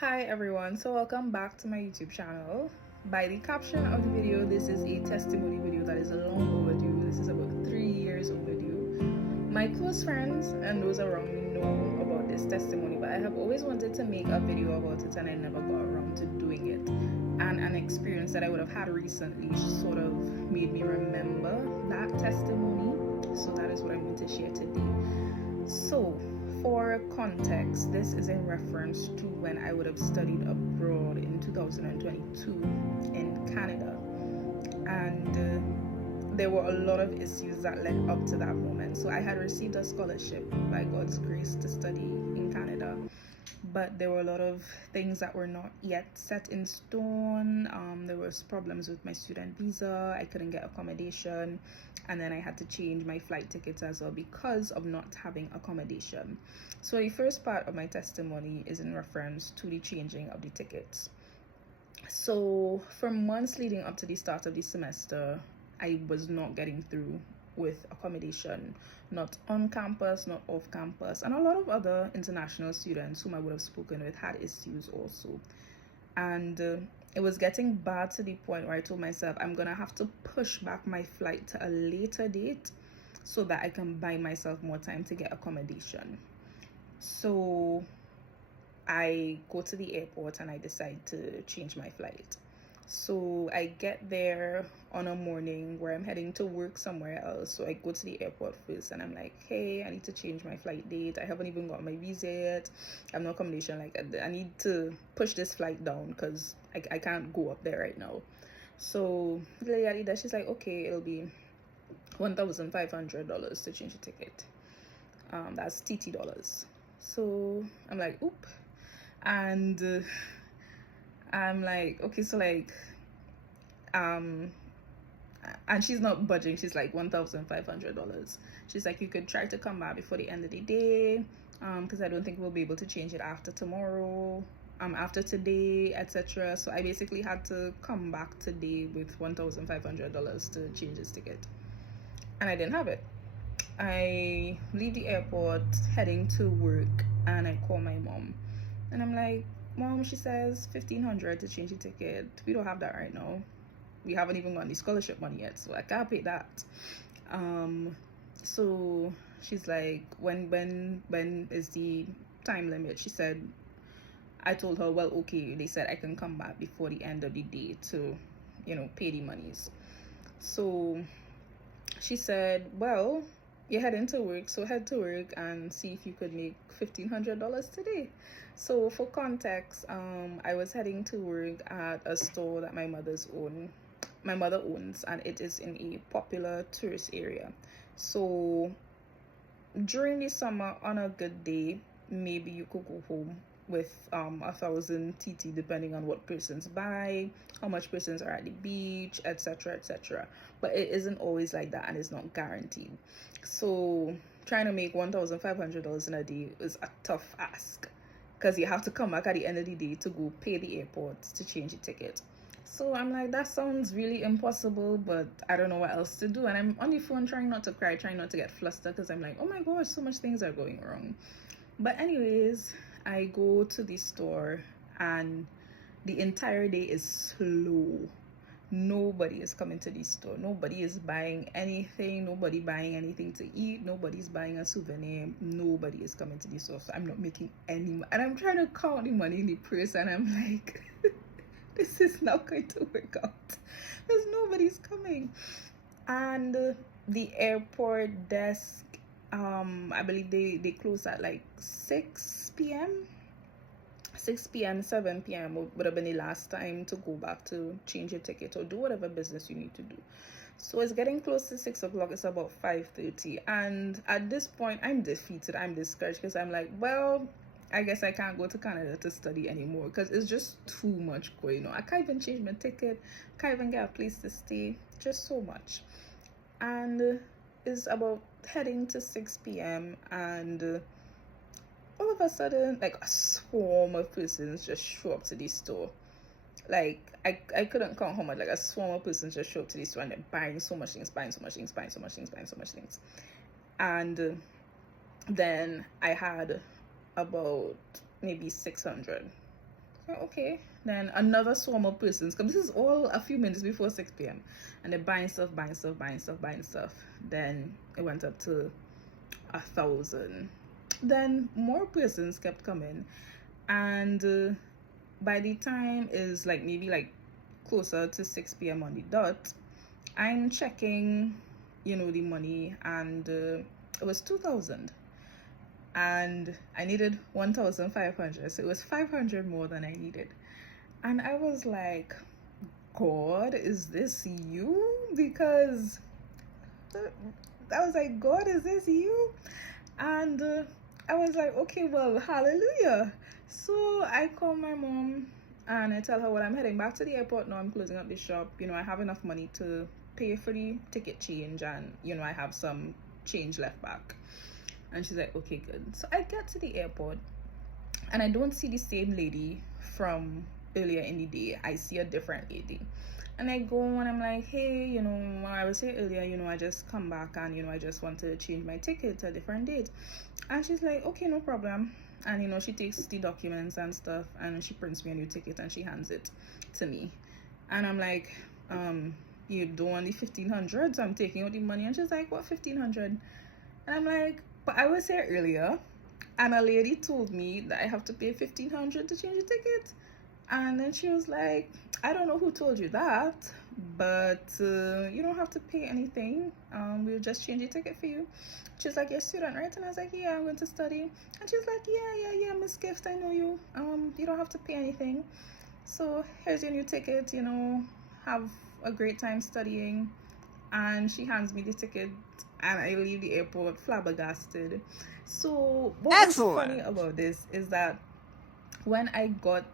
Hi everyone, so welcome back to my YouTube channel. By the caption of the video, this is a testimony video that is long overdue. This is about 3 years overdue. My close friends and those around me know about this testimony, but I have always wanted to make a video about it and I never got around to doing it. And an experience that I would have had recently sort of made me remember that testimony. So that is what I'm going to share today. So, for context, this is in reference to when I would have studied abroad in 2022 in Canada. And there were a lot of issues that led up to that moment. So I had received a scholarship by God's grace to study in Canada, but there were a lot of things that were not yet set in stone. There was problems with my student visa. I couldn't get accommodation, and then I had to change my flight tickets as well because of not having accommodation. So the first part of my testimony is in reference to the changing of the tickets. So for months leading up to the start of the semester, I was not getting through with accommodation, not on campus, not off campus, and a lot of other international students whom I would have spoken with had issues also. And it was getting bad to the point where I told myself I'm gonna have to push back my flight to a later date so that I can buy myself more time to get accommodation. So I go to the airport and I decide to change my flight. So I get there on a morning where I'm heading to work somewhere else. So I go to the airport first and I'm like, hey, I need to change my flight date. I haven't even got my visa yet. I'm no accommodation. Like, I need to push this flight down because I can't go up there right now. So the lady that she's like, okay, it'll be $1,500 to change the ticket. That's TT dollars. So I'm like, oop. And I'm like, okay, so like and she's not budging. She's like $1,500. She's like, you could try to come back before the end of the day, because I don't think we'll be able to change it after tomorrow, after today, etc. So I basically had to come back today with $1,500 to change this ticket, and I didn't have it. I leave the airport heading to work and I call my mom and I'm like, Mom, she says $1,500 to change the ticket. We don't have that right now. We haven't even got the scholarship money yet, so I can't pay that. So she's like, when is the time limit? She said, I told her, well, okay, they said I can come back before the end of the day to, pay the monies. So she said, well, you're heading to work, so head to work and see if you could make $1,500 today. So for context, I was heading to work at a store that my mother owns, and it is in a popular tourist area. So during the summer, on a good day, maybe you could go home with 1,000 TT, depending on what persons buy, how much persons are at the beach, etc, etc. But it isn't always like that, and it's not guaranteed. So trying to make $1,500 in a day is a tough ask, because you have to come back at the end of the day to go pay the airport to change the ticket. So I'm like, that sounds really impossible, but I don't know what else to do. And I'm on the phone trying not to cry, trying not to get flustered, because I'm like, oh my gosh, so much things are going wrong. But anyways, I go to the store and the entire day is slow. Nobody is coming to the store. Nobody is buying anything. Nobody buying anything to eat. Nobody's buying a souvenir. Nobody is coming to the store. So I'm not making any money. And I'm trying to count the money in the purse and I'm like, this is not going to work out because nobody's coming. And the airport desk, I believe they close at like 6 p.m. 6 p.m. 7 p.m. would have been the last time to go back to change your ticket or do whatever business you need to do. So it's getting close to 6 o'clock. It's about 5:30, and at this point I'm defeated, I'm discouraged, because I'm like, well, I guess I can't go to Canada to study anymore because it's just too much going on. I can't even change my ticket, can't even get a place to stay, just so much. And it's about heading to 6 p.m. and all of a sudden, like, a swarm of persons just show up to the store. Like, I couldn't count how much. Like, a swarm of persons just show up to the store and they're buying so much things, buying so much things, buying so much things, buying so much things. And then I had about maybe 600 Oh, okay. Then another swarm of persons, because this is all a few minutes before 6 p.m. And they're buying stuff, buying stuff, buying stuff, buying stuff. Then it went up to 1,000. Then more persons kept coming. And by the time is like maybe like closer to 6 p.m. on the dot, I'm checking, the money, and it was 2,000. And I needed 1,500, so it was 500 more than I needed. And I was like, God, is this you? Because I was like, God, is this you? And I was like, okay, well, hallelujah. So I call my mom and I tell her, well, I'm heading back to the airport now. I'm closing up the shop. I have enough money to pay for the ticket change, and I have some change left back. And she's like, okay, good. So I get to the airport and I don't see the same lady from earlier in the day. I see a different lady. And I go and I'm like, hey, I was here earlier, I just come back and, I just want to change my ticket to a different date. And she's like, okay, no problem. And, she takes the documents and stuff and she prints me a new ticket and she hands it to me. And I'm like, you don't want the 1,500, so I'm taking out the money. And she's like, what 1,500? And I'm like, but I was here earlier and a lady told me that I have to pay 1,500 to change the ticket. And then she was like, I don't know who told you that, but you don't have to pay anything. We'll just change the ticket for you. She's like, you're a student, right? And I was like, yeah, I'm going to study. And she's like, yeah, Miss Gift, I know you. You don't have to pay anything. So here's your new ticket, have a great time studying. And she hands me the ticket and I leave the airport flabbergasted. So what was funny about this is that when I got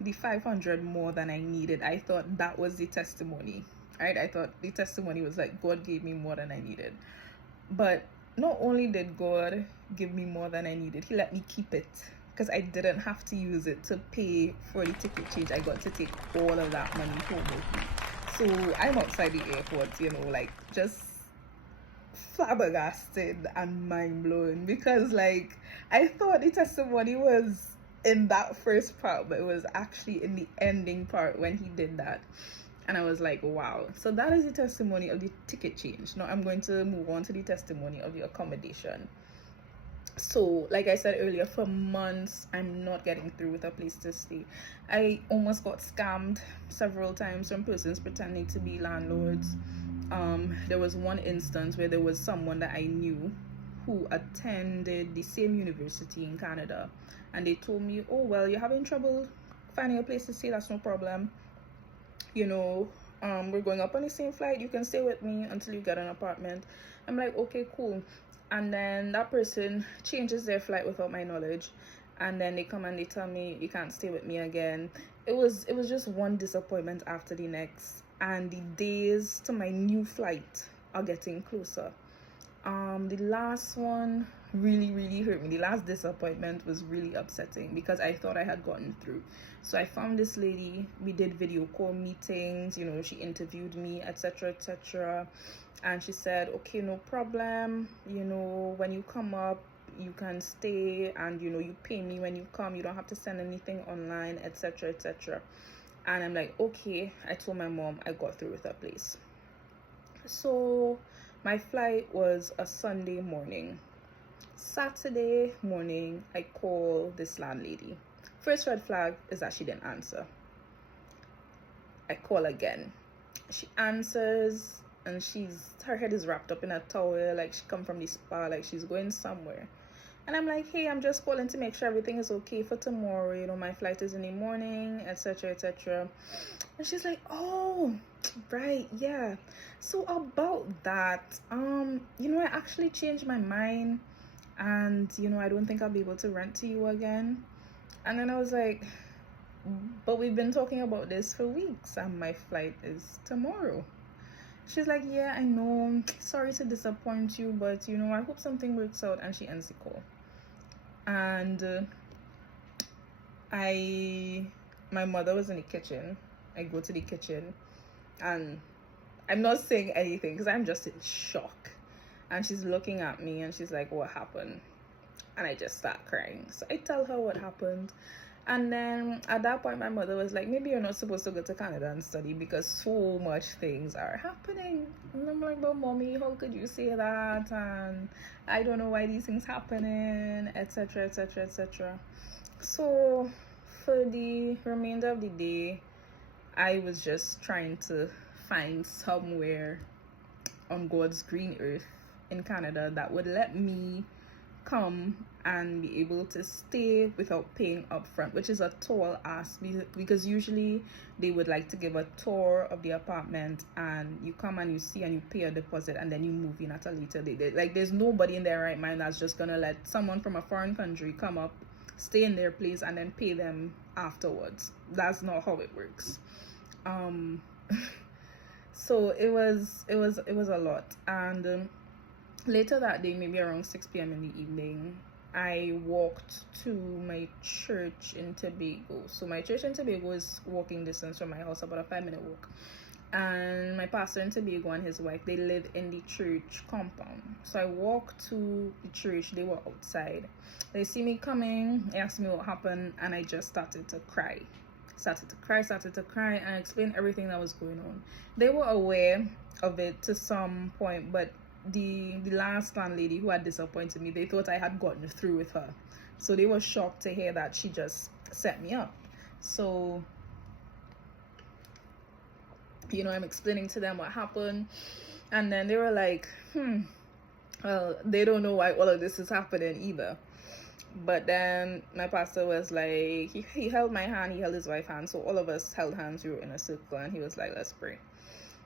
the 500 more than I needed, I thought that was the testimony, right? I thought the testimony was like, God gave me more than I needed. But not only did God give me more than I needed, he let me keep it, because I didn't have to use it to pay for the ticket change. I got to take all of that money home with me. So I'm outside the airport, like just flabbergasted and mind blown, because like I thought the testimony was in that first part, but it was actually in the ending part when he did that. And I was like, wow. So that is the testimony of the ticket change. Now I'm going to move on to the testimony of the accommodation. So like I said earlier, for months I'm not getting through with a place to stay. I almost got scammed several times from persons pretending to be landlords. There was one instance where there was someone that I knew who attended the same university in Canada, and they told me, oh well, you're having trouble finding a place to stay, that's no problem, we're going up on the same flight, you can stay with me until you get an apartment. I'm like, okay, cool. And then that person changes their flight without my knowledge, and then they come and they tell me you can't stay with me again. It was just one disappointment after the next, and the days to my new flight are getting closer. The last one really hurt me. The last disappointment was really upsetting because I thought I had gotten through. So I found this lady, we did video call meetings, she interviewed me, etc, and she said, okay, no problem, when you come up you can stay, and you pay me when you come, you don't have to send anything online, etc. And I'm like, okay. I told my mom I got through with her place. So my flight was a Sunday morning. Saturday morning, I call this landlady. First red flag is that she didn't answer. I call again. She answers, and her head is wrapped up in a towel, like she come from the spa, like she's going somewhere. And I'm like, hey, I'm just calling to make sure everything is okay for tomorrow. My flight is in the morning, etc. And she's like, oh, right, yeah. So about that, I actually changed my mind, and I don't think I'll be able to rent to you again. And then I was like, but we've been talking about this for weeks, and my flight is tomorrow. She's like, yeah, I know, sorry to disappoint you, but I hope something works out. And she ends the call. And my mother was in the kitchen. I go to the kitchen and I'm not saying anything because I'm just in shock. And she's looking at me and she's like, what happened? And I just start crying. So I tell her what happened, And then at that point, my mother was like, maybe you're not supposed to go to Canada and study because so much things are happening. And I'm like, but mommy, how could you say that? And I don't know why these things happening, etc., etc., etc. So for the remainder of the day, I was just trying to find somewhere on God's green earth in Canada that would let me come and be able to stay without paying upfront, which is a tall ask, because usually they would like to give a tour of the apartment and you come and you see and you pay a deposit and then you move in at a later date. Like, there's nobody in their right mind that's just gonna let someone from a foreign country come up, stay in their place, and then pay them afterwards. That's not how it works. So it was a lot. And later that day, maybe around 6 p.m. in the evening, I walked to my church in Tobago. So my church in Tobago is walking distance from my house, about a 5-minute walk. And my pastor in Tobago and his wife, they live in the church compound. So I walked to the church. They were outside. They see me coming, they asked me what happened, and I just started to cry. Started to cry, and I explained everything that was going on. They were aware of it to some point, but the last landlady who had disappointed me, they thought I had gotten through with her. So they were shocked to hear that she just set me up. So, I'm explaining to them what happened, and then they were like, well, they don't know why all of this is happening either. But then my pastor was like, he held my hand, he held his wife's hand, so all of us held hands, we were in a circle, and he was like, let's pray.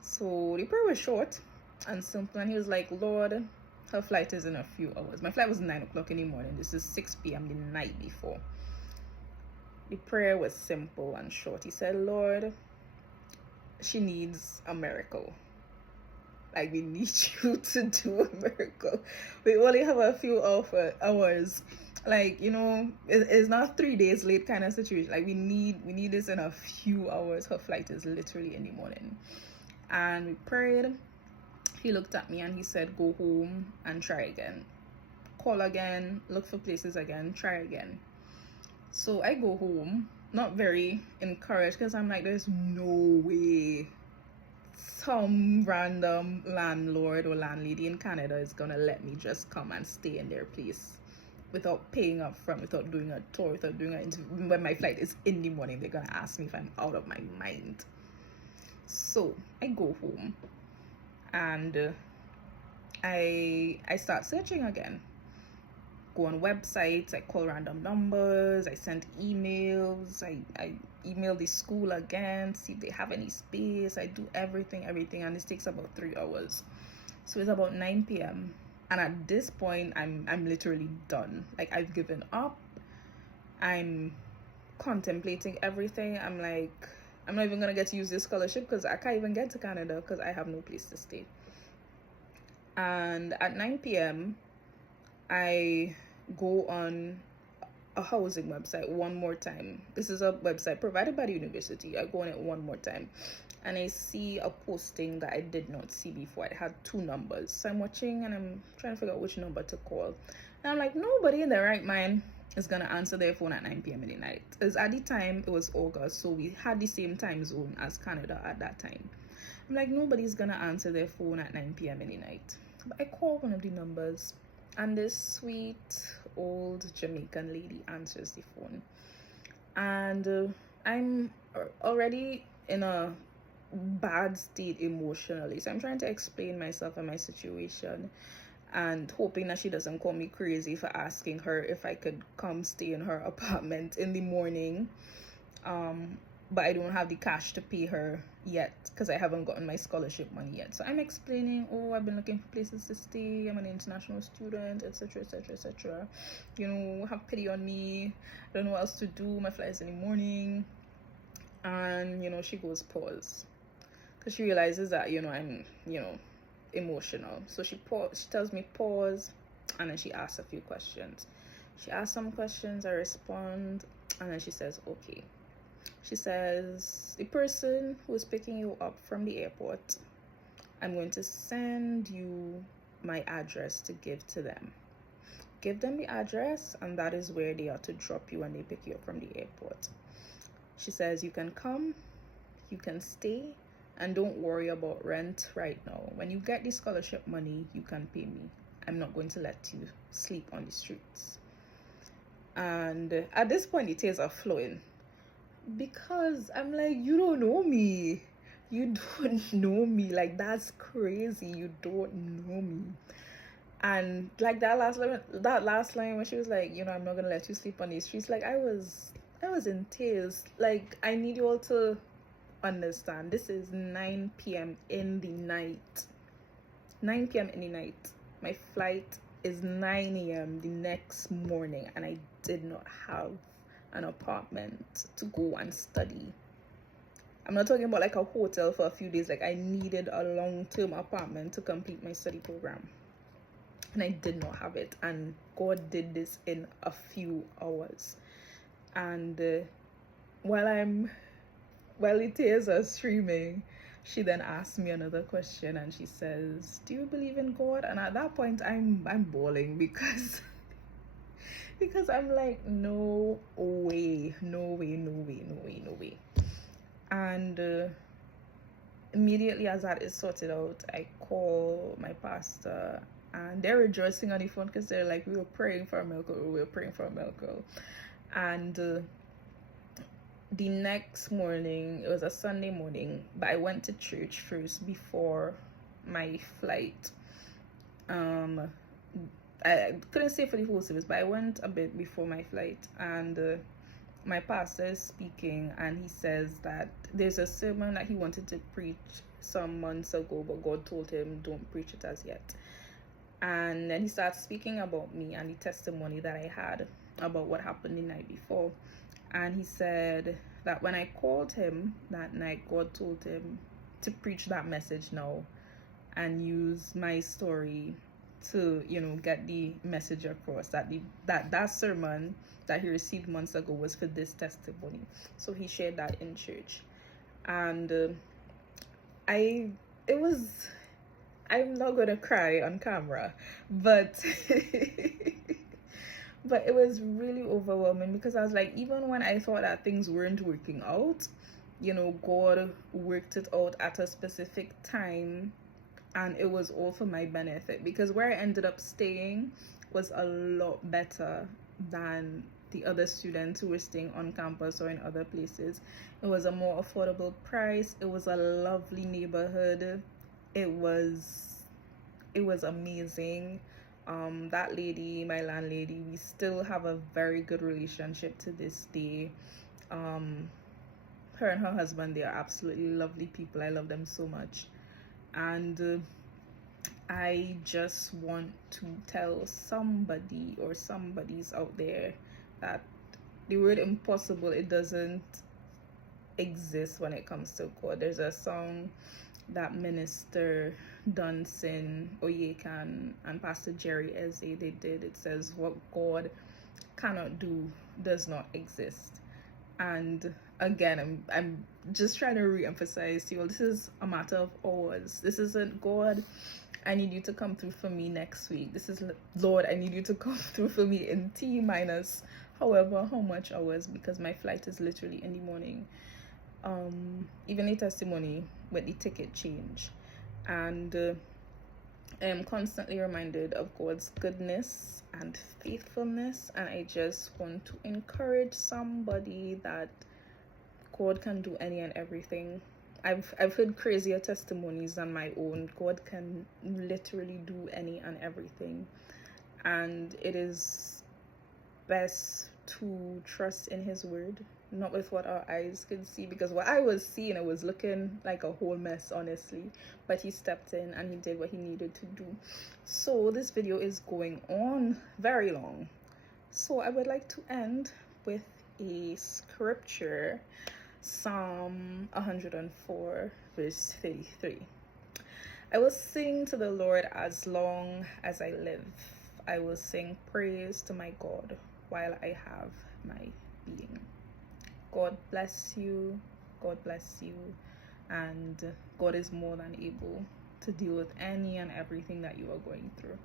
So the prayer was short and simple, and he was like, Lord, her flight is in a few hours. My flight was 9 o'clock in the morning. This is 6 p.m. the night before. The prayer was simple and short. He said, Lord, she needs a miracle. Like, we need you to do a miracle. We only have a few hours. Like, it's not 3 days late kind of situation. Like, we need this in a few hours. Her flight is literally in the morning. And we prayed. He looked at me and he said, go home and try again. Call again, look for places again, try again. So I go home, not very encouraged, because I'm like, there's no way some random landlord or landlady in Canada is gonna let me just come and stay in their place without paying up front, without doing a tour, without doing an interview. When my flight is in the morning, they're gonna ask me if I'm out of my mind. So I go home and I start searching again. Go on websites, I call random numbers, I send emails, I email the school again, see if they have any space. I do everything, and this takes about 3 hours. So it's about 9 p.m. and at this point I'm literally done. Like, I've given up. I'm contemplating everything. I'm like, I'm not even gonna get to use this scholarship because I can't even get to Canada because I have no place to stay. And at 9 p.m. I go on a housing website one more time. This is a website provided by the university. I go on it one more time and I see a posting that I did not see before. It had 2 numbers. So I'm watching and I'm trying to figure out which number to call. And I'm like, nobody in their right mind is gonna answer their phone at 9 p.m. in the night. Because at the time it was August, so we had the same time zone as Canada at that time. I'm like, nobody's gonna answer their phone at 9 p.m. in the night. But I call one of the numbers and this sweet old Jamaican lady answers the phone. And I'm already in a bad state emotionally. So I'm trying to explain myself and my situation and hoping that she doesn't call me crazy for asking her if I could come stay in her apartment in the morning. But I don't have the cash to pay her yet because I haven't gotten my scholarship money yet. So I'm explaining, oh, I've been looking for places to stay, I'm an international student, etc., etc., etc. Have pity on me. I don't know what else to do. My flight is in the morning. And she goes, pause, because she realizes that I'm emotional. So she tells me pause, and then she asks a few questions. She asks some questions, I respond, and then she says, okay. She says, the person who is picking you up from the airport, I'm going to send you my address to give to them. give them the address, and that is where they are to drop you when they pick you up from the airport. She says, you can come, you can stay, and don't worry about rent right now. When you get the scholarship money, you can pay me. I'm not going to let you sleep on the streets. And at this point, the tears are flowing, because I'm like, you don't know me. You don't know me. Like, that's crazy. You don't know me. And like that last line when she was like, I'm not gonna let you sleep on these streets, like I was in tears. Like, I need you all to understand, this is 9 p.m. in the night. 9 p.m. in the night. My flight is 9 a.m. the next morning, and I did not have an apartment to go and study. I'm not talking about like a hotel for a few days. Like, I needed a long-term apartment to complete my study program, and I did not have it. And God did this in a few hours. And while the tears are streaming, she then asked me another question, and she says, do you believe in God? And at that point, I'm bawling, because I'm like, no way. And immediately as that is sorted out, I call my pastor, and they're rejoicing on the phone, because they're like, we were praying for a miracle. And the next morning, it was a Sunday morning, but I went to church first before my flight. I couldn't stay for the whole service, but I went a bit before my flight. And my pastor is speaking, and he says that there's a sermon that he wanted to preach some months ago, but God told him, don't preach it as yet. And then he starts speaking about me and the testimony that I had about what happened the night before. And he said that when I called him that night, God told him to preach that message now and use my story to, get the message across, that that sermon that he received months ago was for this testimony. So he shared that in church. And I'm not gonna cry on camera, but but it was really overwhelming, because I was like, even when I thought that things weren't working out, God worked it out at a specific time, and it was all for my benefit, because where I ended up staying was a lot better than the other students who were staying on campus or in other places. It was a more affordable price. It was a lovely neighborhood. It was amazing. That lady, my landlady, we still have a very good relationship to this day. Her and her husband, they are absolutely lovely people. I love them so much. And I just want to tell somebody or somebody's out there that the word impossible, it doesn't exist when it comes to God. There's a song that Minister Dunsin Oyekan and Pastor Jerry Eze, they did. It says, what God cannot do does not exist. And again, I'm just trying to re-emphasize to you all, this is a matter of hours. This isn't, God, I need you to come through for me next week. This is, Lord, I need you to come through for me in T minus however how much hours, because my flight is literally in the morning. Even a testimony with the ticket change. And I am constantly reminded of God's goodness and faithfulness, and I just want to encourage somebody that God can do any and everything. I've heard crazier testimonies than my own. God can literally do any and everything, and it is best to trust in his word, not with what our eyes could see, because what I was seeing, it was looking like a whole mess, honestly. But he stepped in and he did what he needed to do. So this video is going on very long, so I would like to end with a scripture. Psalm 104 verse 33. I will sing to the Lord as long as I live. I will sing praise to my God while I have my being. God bless you. God bless you. And God is more than able to deal with any and everything that you are going through.